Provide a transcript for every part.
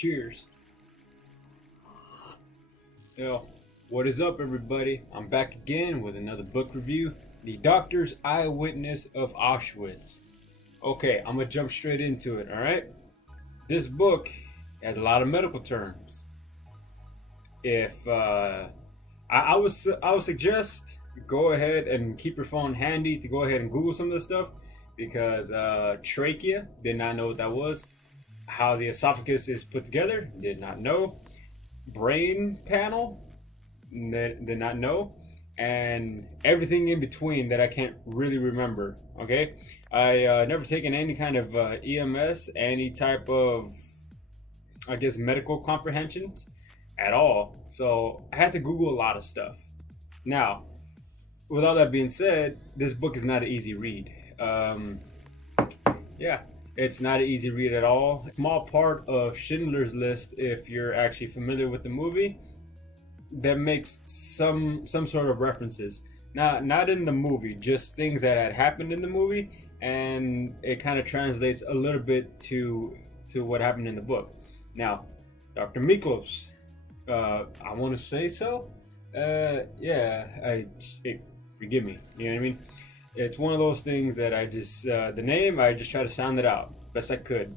Cheers. Yo, what is up, everybody? I'm back again with another book review, The Doctor's Eyewitness of Auschwitz. Okay, I'm gonna jump straight into it, alright? This book has a lot of medical terms. If I would suggest go ahead and keep your phone handy to go ahead and Google some of this stuff, because trachea, did not know what that was. How the esophagus is put together, did not know. Brain panel, did not know. And everything in between that I can't really remember. Okay, I never taken any kind of EMS, any type of, I guess, medical comprehensions at all. So I had to Google a lot of stuff. Now, with all that being said, this book is not an easy read. Yeah, it's not an easy read at all. Small part of Schindler's List, if you're actually familiar with the movie, that makes some sort of references. Not in the movie, just things that had happened in the movie, and it kind of translates a little bit to what happened in the book. Now, Dr. Miklos, I want to say so. Forgive me. You know what I mean? It's one of those things that I just the name, I just try to sound it out best I could.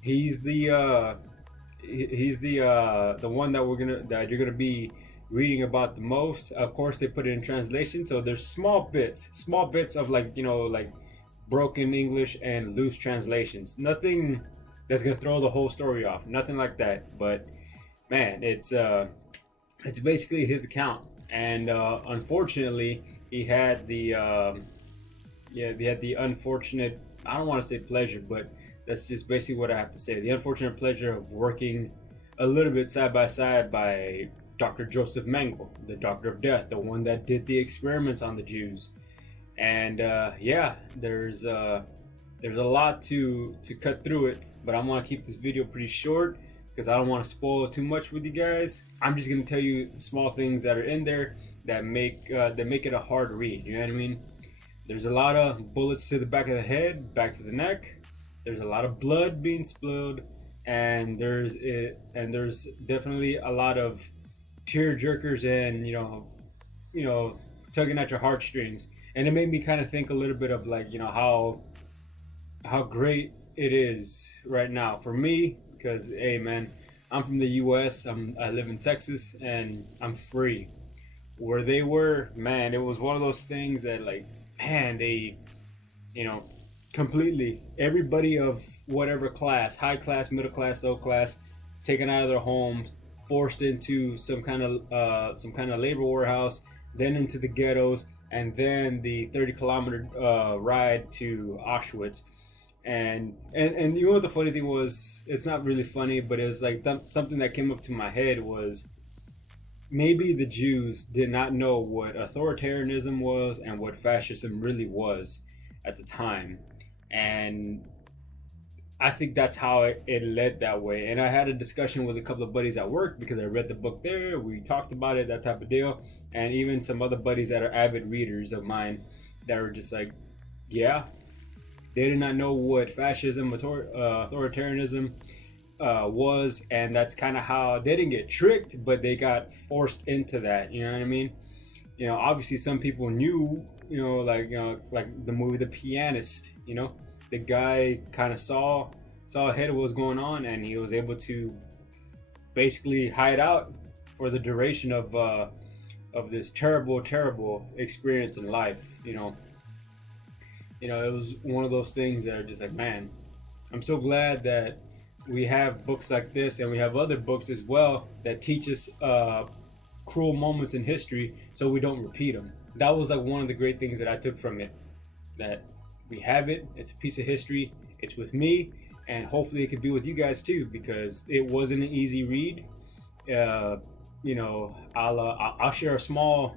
He's the one that you're gonna be reading about the most. Of course, they put it in translation, so there's small bits of, like, like broken English and loose translations. Nothing that's gonna throw the whole story off. Nothing like that. But man, it's basically his account, and unfortunately, he had the unfortunate, I don't want to say pleasure, but that's just basically what I have to say. The unfortunate pleasure of working a little bit side by side by Dr. Joseph Mengele, the Doctor of Death, the one that did the experiments on the Jews. And there's a lot to cut through it, but I'm gonna keep this video pretty short because I don't want to spoil too much with you guys. I'm just gonna tell you the small things that are in there that make it a hard read. You know what I mean? There's a lot of bullets to the back of the head, back to the neck. There's a lot of blood being spilled, and there's definitely a lot of tear jerkers and tugging at your heartstrings. And it made me kind of think a little bit of, like, how great it is right now for me, because hey man, I'm from the US, I live in Texas, and I'm free. Where they were, man, it was one of those things that, like, man, they, completely everybody of whatever class, high class, middle class, low class, taken out of their homes, forced into some kind of labor warehouse, then into the ghettos, and then the 30-kilometer ride to Auschwitz. And you know what the funny thing was? It's not really funny, but it was like something that came up to my head was, maybe the Jews did not know what authoritarianism was and what fascism really was at the time. And I think that's how it led that way. And I had a discussion with a couple of buddies at work because I read the book there. We talked about it, that type of deal. And even some other buddies that are avid readers of mine that were just like, yeah, they did not know what fascism, authoritarianism was, and that's kind of how they didn't get tricked, but they got forced into that. You know what I mean? Obviously some people knew, like the movie The Pianist. The guy kind of saw ahead of what was going on, and he was able to basically hide out for the duration of this terrible experience in life. It was one of those things that are just like, man, I'm so glad that we have books like this, and we have other books as well that teach us cruel moments in history so we don't repeat them. That was like one of the great things that I took from it, that we have it, it's a piece of history, it's with me, and hopefully it could be with you guys too, because it wasn't an easy read. I'll share a small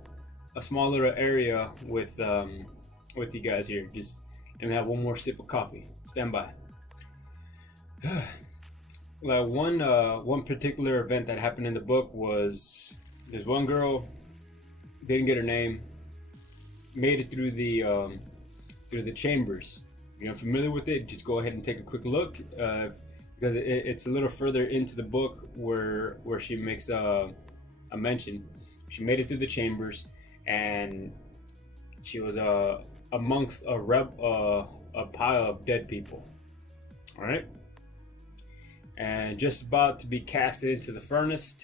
little area with you guys here. Just let me have one more sip of coffee. Stand by. One particular event that happened in the book was, there's one girl, didn't get her name, made it through the chambers. If you're familiar with it, just go ahead and take a quick look. because it's a little further into the book where she makes a mention. She made it through the chambers, and she was amongst a pile of dead people. All right, and just about to be casted into the furnace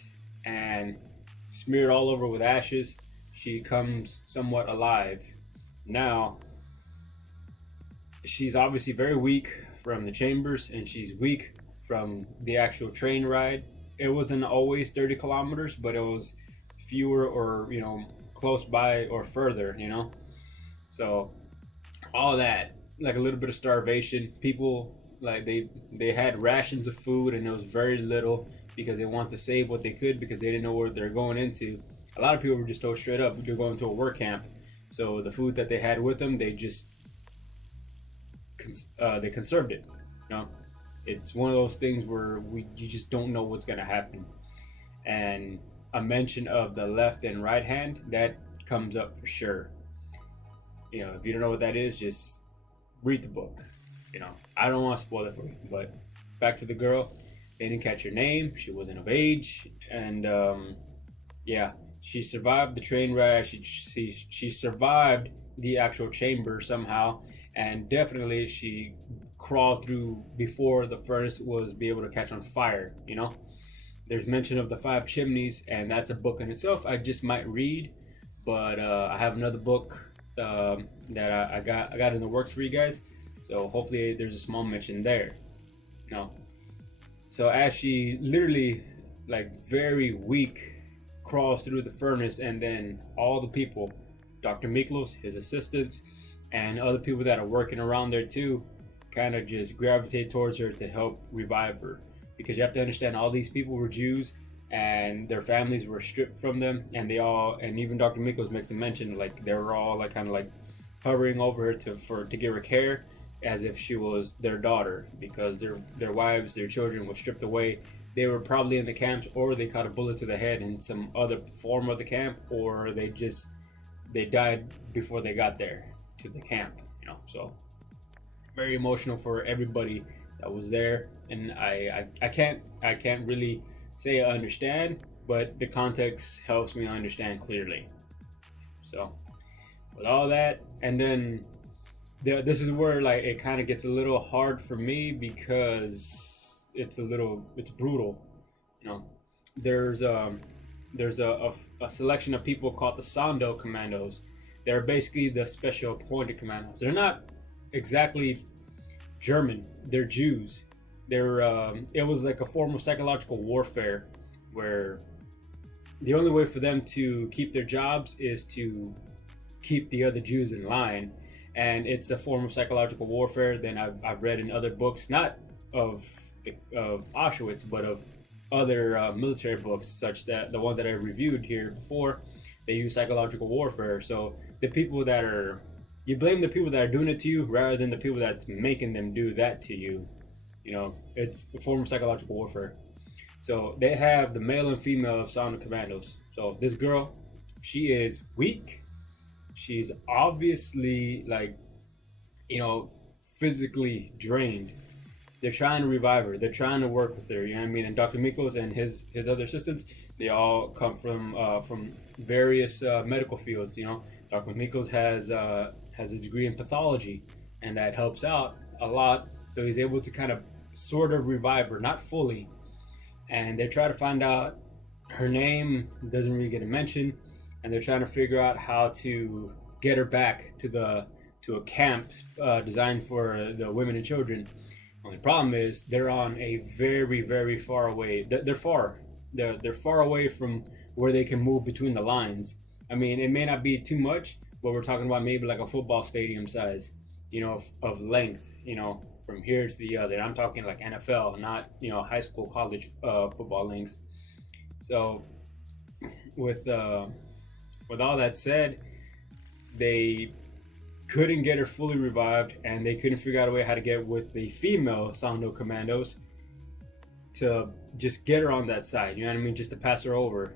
and smeared all over with ashes, she comes somewhat alive. Now, she's obviously very weak from the chambers, and she's weak from the actual train ride. It wasn't always 30 kilometers, but it was fewer, or close by or further. So all that, like a little bit of starvation. People, like, they had rations of food, and it was very little because they want to save what they could, because they didn't know what they're going into. A lot of people were just told straight up, you're going to a work camp. So the food that they had with them, they just they conserved it. It's one of those things where you just don't know what's going to happen. And a mention of the left and right hand, that comes up for sure. If you don't know what that is, just read the book. I don't want to spoil it for you, but back to the girl. They didn't catch her name. She wasn't of age, and yeah, she survived the train ride. She survived the actual chamber somehow, and definitely she crawled through before the furnace was be able to catch on fire. There's mention of the 5 chimneys, and that's a book in itself I just might read. But I have another book that I got in the works for you guys. So hopefully there's a small mention there. So as she literally, like, very weak, crawls through the furnace, and then all the people, Dr. Miklos, his assistants, and other people that are working around there too, kind of just gravitate towards her to help revive her. Because you have to understand, all these people were Jews, and their families were stripped from them, and even Dr. Miklos makes a mention, like, they were all like kind of like hovering over her to give her care, as if she was their daughter, because their wives, their children were stripped away. They were probably in the camps, or they caught a bullet to the head in some other form of the camp, or they died before they got there to the camp. So very emotional for everybody that was there. And I can't really say I understand, but the context helps me understand clearly. So with all that, and then this is where, like, it kind of gets a little hard for me, because it's brutal. There's a selection of people called the Sando Commandos. They're basically the special appointed commandos. They're not exactly German. They're Jews. It was like a form of psychological warfare, where the only way for them to keep their jobs is to keep the other Jews in line. And it's a form of psychological warfare that I've read in other books, not of Auschwitz, but of other military books, such that the ones that I reviewed here before, they use psychological warfare. So you blame the people that are doing it to you, rather than the people that's making them do that to you. It's a form of psychological warfare. So they have the male and female of Sound Commandos. So this girl, she is weak. She's obviously, like, physically drained. They're trying to revive her. They're trying to work with her. And Dr. Miklos and his other assistants, they all come from various medical fields. Dr. Miklos has a degree in pathology, and that helps out a lot. So he's able to kind of sort of revive her, not fully. And they try to find out her name. Doesn't really get a mention. And they're trying to figure out how to get her back to a camp designed for the women and children. Only problem is, they're on a very, very far away. They're far. They're far away from where they can move between the lines. It may not be too much, but we're talking about maybe like a football stadium size, of length, from here to the other. I'm talking like NFL, not high school, college football lengths. So with all that said, they couldn't get her fully revived, and they couldn't figure out a way how to get with the female Sando Commandos to just get her on that side, just to pass her over.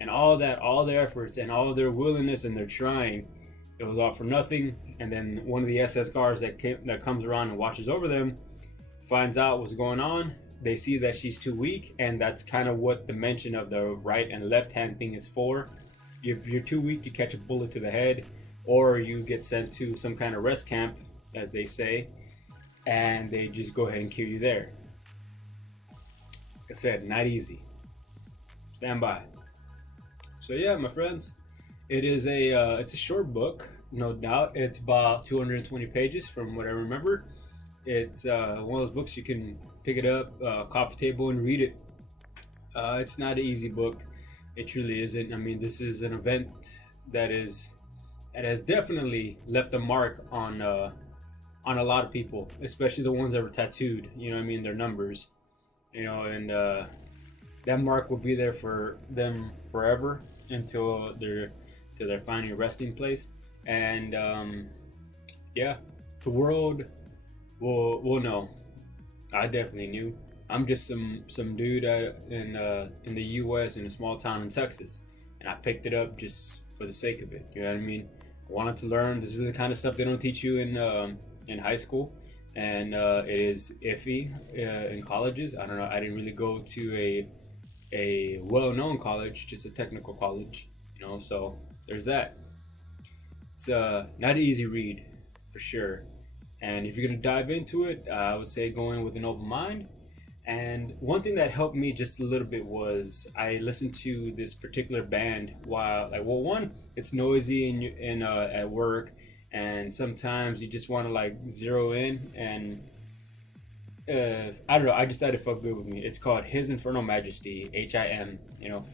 And all their efforts and all of their willingness and their trying, it was all for nothing. And then one of the SS guards that comes around and watches over them finds out what's going on, they see that she's too weak, and that's kind of what the mention of the right and left hand thing is for. If you're too weak, you catch a bullet to the head, or you get sent to some kind of rest camp, as they say, and they just go ahead and kill you there. Like I said, not easy. Stand by. So yeah, my friends, it's a short book, no doubt. It's about 220 pages from what I remember. It's one of those books you can pick it up, coffee table, and read it. It's not an easy book. It truly isn't. I mean, this is an event that has definitely left a mark on a lot of people, especially the ones that were tattooed. You know what I mean? Their numbers. You know, and that mark will be there for them forever until they're finding a resting place. And yeah, the world will know. I definitely knew. I'm just some dude in the U.S. in a small town in Texas, and I picked it up just for the sake of it. You know what I mean? I wanted to learn. This is the kind of stuff they don't teach you in high school, and it is iffy in colleges. I don't know. I didn't really go to a well-known college, just a technical college. You know, so there's that. It's not an easy read, for sure. And if you're gonna dive into it, I would say go in with an open mind. And one thing that helped me just a little bit was I listened to this particular band while, like, well, one, it's noisy in at work, and sometimes you just want to like zero in. And I don't know, I just thought it felt good with me. It's called His Infernal Majesty, HIM. You know,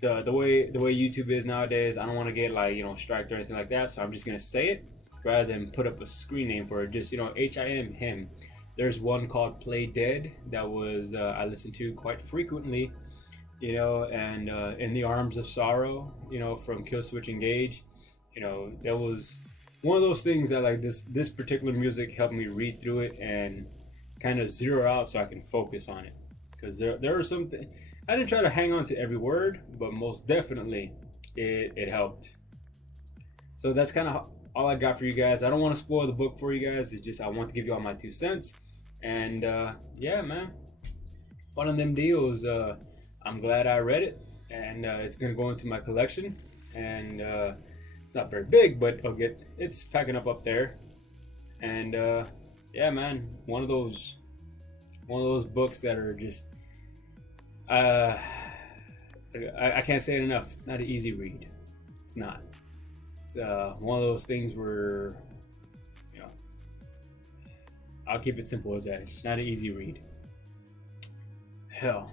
the way YouTube is nowadays, I don't want to get like, you know, striked or anything like that, so I'm just gonna say it rather than put up a screen name for it. Just, you know, HIM, him. There's one called Play Dead that was I listened to quite frequently, you know, and In the Arms of Sorrow, you know, from Killswitch Engage. You know, that was one of those things that, like, this particular music helped me read through it and kind of zero out so I can focus on it. Because there were some I didn't try to hang on to every word, but most definitely it helped. So that's kind of all I got for you guys. I don't want to spoil the book for you guys. It's just I want to give you all my 2 cents. And yeah, man, one of them deals. I'm glad I read it, and it's gonna go into my collection. And it's not very big, but it's packing up there. And yeah, man, one of those books that are just I can't say it enough. It's not an easy read. It's not. It's one of those things where, you know, I'll keep it simple as that. It's not an easy read. Hell.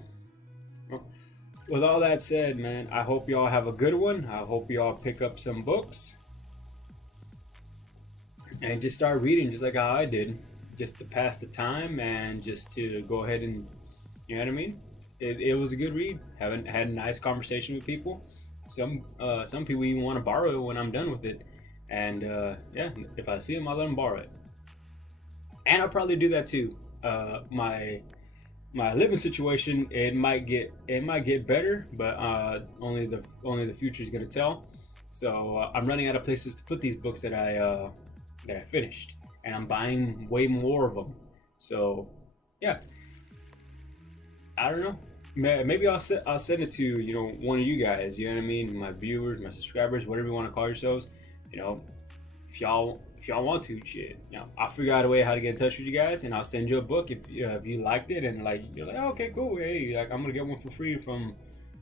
With all that said, man, I hope y'all have a good one. I hope y'all pick up some books and just start reading just like how I did, just to pass the time and just to go ahead and, you know what I mean? It was a good read. Had a nice conversation with people. Some people even want to borrow it when I'm done with it, and yeah, if I see them, I'll let them borrow it. And I'll probably do that too. My living situation, it might get better, but only the future is gonna tell. So I'm running out of places to put these books that I finished, and I'm buying way more of them. So yeah, I don't know. Maybe I'll send it to, you know, one of you guys. You know what I mean? My viewers, my subscribers, whatever you want to call yourselves. You know, if y'all want to, shit, you know, I'll figure out a way how to get in touch with you guys, and I'll send you a book if you liked it, and like you're like, oh, okay, cool, hey, like I'm gonna get one for free from,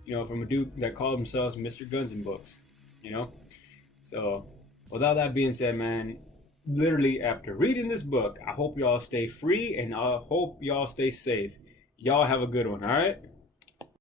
you know, from a dude that called himself Mr. Guns and Books, you know. So without that being said, man, literally after reading this book, I hope y'all stay free and I hope y'all stay safe. Y'all have a good one, all right?